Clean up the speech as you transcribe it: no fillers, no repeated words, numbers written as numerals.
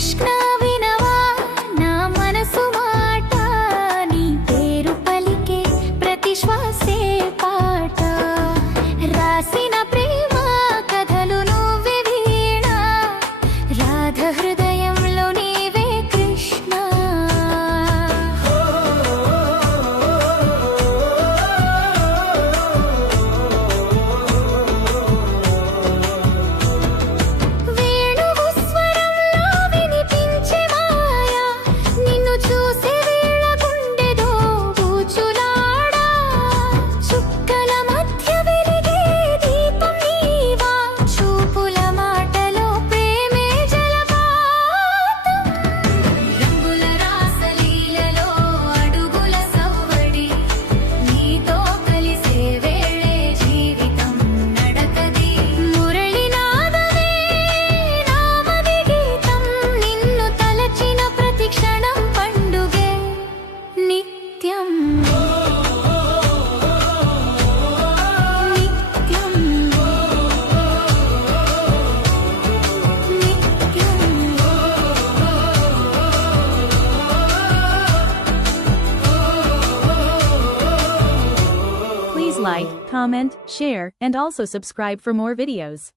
కృష్ణ వినవా నా మనసు మాట, నీ పేరు పలికే ప్రతి శ్వాసే పాట, రాసిన ప్రేమ కథలు నువ్వే వీణ, రాధ హృదయంలో నీవే కృష్ణ. వేణువు స్వరంలో వినిపించే మాయ, నిన్ను చూసే వేళ గుండెదో ఊచులాడా, చుక్కల మధ్య వెలిగే దీపం నీవా, చూపుల మాటలో ప్రేమే జలపాతం, రంగుల రాసలీలలో అడుగుల సవ్వడి, నీతో కలిసే వేళే జీవితం నడకది, మురళి నాదమే నామది గీతం, నిన్ను తలచిన ప్రతి క్షణం పండుగే నిత్యం నిత్యం Please like, comment, share, and also subscribe for more videos.